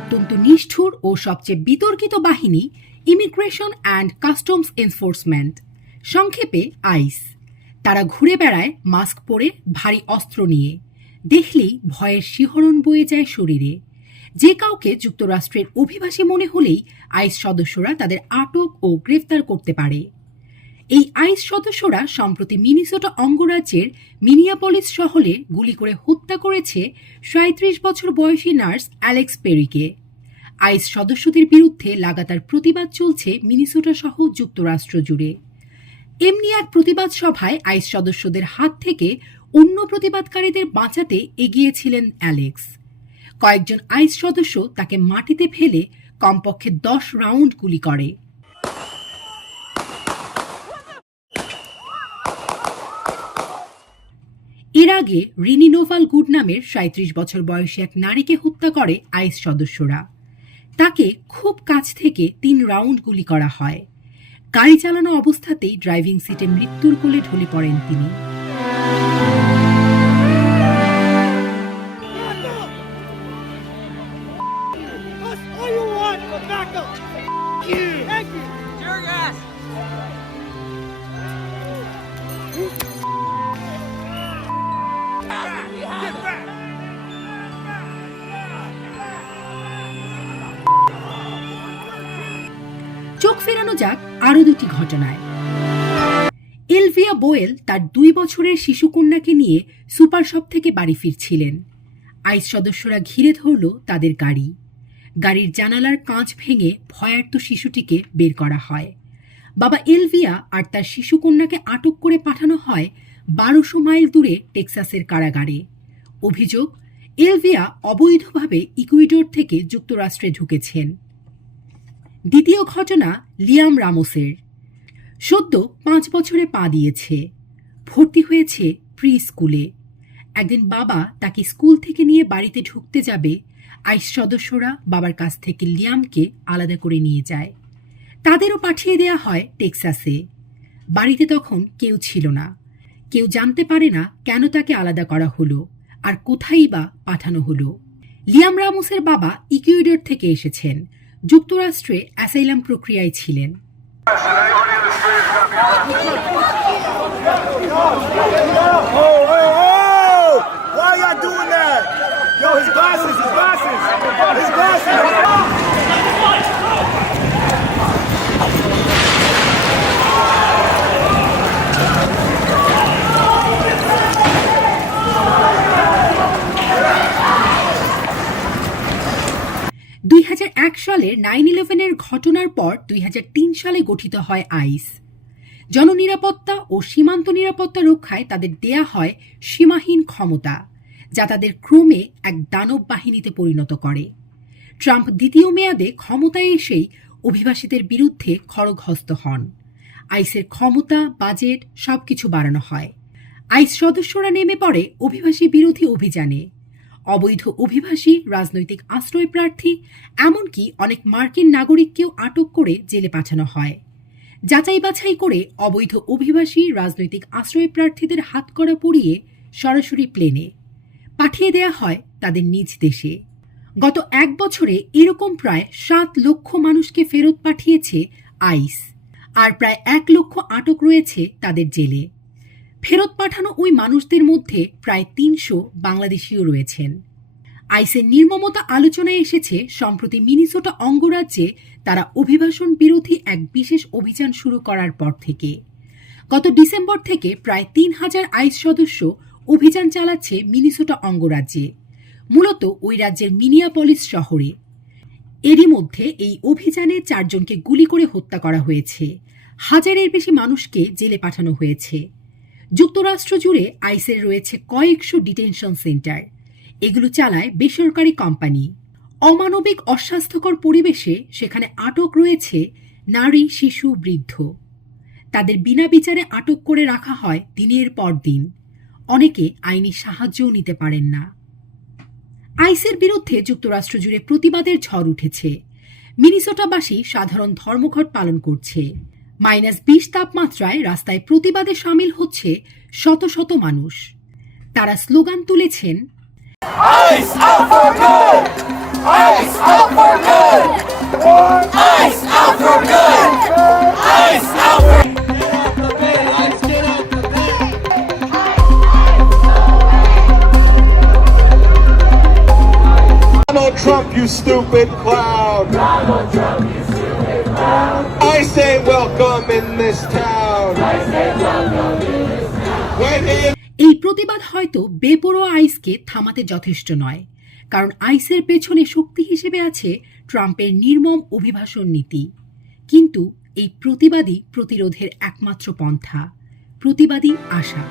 অত্যন্ত নিষ্ঠুর ও সবচেয়ে বিতর্কিত বাহিনী ইমিগ্রেশন অ্যান্ড কাস্টমস এনফোর্সমেন্ট, সংক্ষেপে আইস। তারা ঘুরে বেড়ায় মাস্ক পরে, ভারী অস্ত্র নিয়ে। দেখলেই ভয়ের শিহরণ বয়ে যায় শরীরে। যে কাউকে যুক্তরাষ্ট্রের অভিবাসী মনে হলেই আইস সদস্যরা তাদের আটক ও গ্রেফতার করতে পারে। এই আইস সদস্যরা সম্প্রতি মিনেসোটা অঙ্গরাজ্যের মিনিয়াপলিস শহরে গুলি করে হত্যা করেছে ৩৭ বছর বয়সী নার্স অ্যালেক্স পেরিকে। আইস সদস্যদের বিরুদ্ধে লাগাতার প্রতিবাদ চলছে মিনেসোটা সহ যুক্তরাষ্ট্র জুড়ে। এমনি এক প্রতিবাদ সভায় আইস সদস্যদের হাত থেকে অন্য প্রতিবাদকারীদের বাঁচাতে এগিয়েছিলেন অ্যালেক্স। কয়েকজন আইস সদস্য তাকে মাটিতে ফেলে কমপক্ষে ১০ রাউন্ড গুলি করে। এর আগে রিনি নোভাল গুড নামের ৩৭ বছর বয়সী এক নারীকে হত্যা করে আইস সদস্যরা। তাকে খুব কাছ থেকে ৩ রাউন্ড গুলি করা হয়। গাড়ি চালানো অবস্থাতেই ড্রাইভিং সিটে মৃত্যুর কোলে ঢলে পড়েন তিনি। চোখ ফেরানো যাক আরো দুটি ঘটনায়। এলভিয়া বোয়েল তার ২ বছরের শিশুকন্যাকে নিয়ে সুপার শপ থেকে বাড়ি ফিরছিলেন। আইস সদস্যরা ঘিরে ধরল তাদের গাড়ি। গাড়ির জানালার কাঁচ ভেঙে ভয়ার্ত শিশুটিকে বের করা হয়। বাবা এলভিয়া আর তার শিশুকন্যাকে আটক করে পাঠানো হয় ১২০০ মাইল দূরে টেক্সাসের কারাগারে। অভিযোগ, এলভিয়া অবৈধভাবে ইকুয়েডর থেকে যুক্তরাষ্ট্রে ঢুকেছেন। দ্বিতীয় ঘটনা লিয়াম রামোসের। সদ্য ৫ বছরে পা দিয়েছে, ভর্তি হয়েছে প্রি স্কুলে। একদিন বাবা তাকে স্কুল থেকে নিয়ে বাড়িতে ঢুকতে যাবে, আইস সদস্যরা বাবার কাছ থেকে লিয়ামকে আলাদা করে নিয়ে যায়। তাদেরও পাঠিয়ে দেয়া হয় টেক্সাসে। বাড়িতে তখন কেউ ছিল না। কেউ জানতে পারে না কেন তাকে আলাদা করা হলো আর কোথায় বা পাঠানো হলো। লিয়াম রামোসের বাবা ইকুয়েডর থেকে এসেছেন, যুক্তরাষ্ট্রে অ্যাসাইলাম প্রক্রিয়ায় ছিলেন। সালের ৯/১১-এর ঘটনার পর ২০০৩ সালে গঠিত হয় আইস। জননিরাপত্তা ও সীমান্ত নিরাপত্তা রক্ষায় তাদের দেয়া হয় সীমাহীন ক্ষমতা, যা তাদের ক্রমে এক দানব বাহিনীতে পরিণত করে। ট্রাম্প দ্বিতীয় মেয়াদে ক্ষমতায় এসেই অভিবাসীদের বিরুদ্ধে খড়গহস্ত হন। আইসের ক্ষমতা, বাজেট সবকিছু বাড়ানো হয়। আইস সদস্যরা নেমে পড়ে অভিবাসী বিরোধী অভিযানে। অবৈধ অভিবাসী, রাজনৈতিক আশ্রয় প্রার্থী, এমনকি অনেক মার্কিন নাগরিককেও আটক করে জেলে পাঠানো হয়। যাচাই বাছাই করে অবৈধ অভিবাসী, রাজনৈতিক আশ্রয় প্রার্থীদের হাতকড়া পরিয়ে সরাসরি প্লেনে পাঠিয়ে দেয়া হয় তাদের নিজ দেশে। গত ১ বছরে এরকম প্রায় ৭ লক্ষ মানুষকে ফেরত পাঠিয়েছে আইস, আর প্রায় ১ লক্ষ আটক রয়েছে তাদের জেলে। ফেরত পাঠানো ওই মানুষদের মধ্যে প্রায় ৩০০ বাংলাদেশীও রয়েছেন। আইসের নির্মমতা আলোচনায় এসেছে সম্প্রতি মিনেসোটা অঙ্গরাজ্যে তারা অভিবাসন বিরোধী এক বিশেষ অভিযান শুরু করার পর থেকে। গত ডিসেম্বর থেকে প্রায় ৩,০০০ আইস সদস্য অভিযান চালাচ্ছে মিনেসোটা অঙ্গরাজ্যে, মূলত ওই রাজ্যের মিনিয়াপলিস শহরে। এরই মধ্যে এই অভিযানে ৪ জনকে গুলি করে হত্যা করা হয়েছে, ১,০০০-এর বেশি মানুষকে জেলে পাঠানো হয়েছে। যুক্তরাষ্ট্র জুড়ে আইসের রয়েছে কয়েকশো ডিটেনশন সেন্টার। এগুলো চালায় বেসরকারি কোম্পানি। অমানবিক, অস্বাস্থ্যকর পরিবেশে সেখানে আটক রয়েছে নারী, শিশু, বৃদ্ধ। তাদের বিনা বিচারে আটক করে রাখা হয় দিনের পর দিন। অনেকে আইনি সাহায্যও নিতে পারেন না। আইসের বিরুদ্ধে যুক্তরাষ্ট্র জুড়ে প্রতিবাদের ঝড় উঠেছে। মিনেসোটাবাসী সাধারণ ধর্মঘট পালন করছে। -২০ তাপমাত্রায় রাস্তায় প্রতিবাদে সামিল হচ্ছে শত শত মানুষ। তারা স্লোগান তুলেছেন, Ice out for good! Ice out for good! Ice out for good! Ice out for Donald Trump, you stupid clown! Donald Trump, you stupid clown! Ice ain't welcome in this town! Ice ain't welcome in this town! When he এই প্রতিবাদ হয়তো বেপরোয়া আইসকে থামাতে যথেষ্ট নয়, কারণ আইসের পেছনে শক্তি হিসেবে আছে ট্রাম্পের নির্মম অভিবাসন নীতি। কিন্তু এই প্রতিবাদী প্রতিরোধের একমাত্র পন্থা, প্রতিবাদী আশা।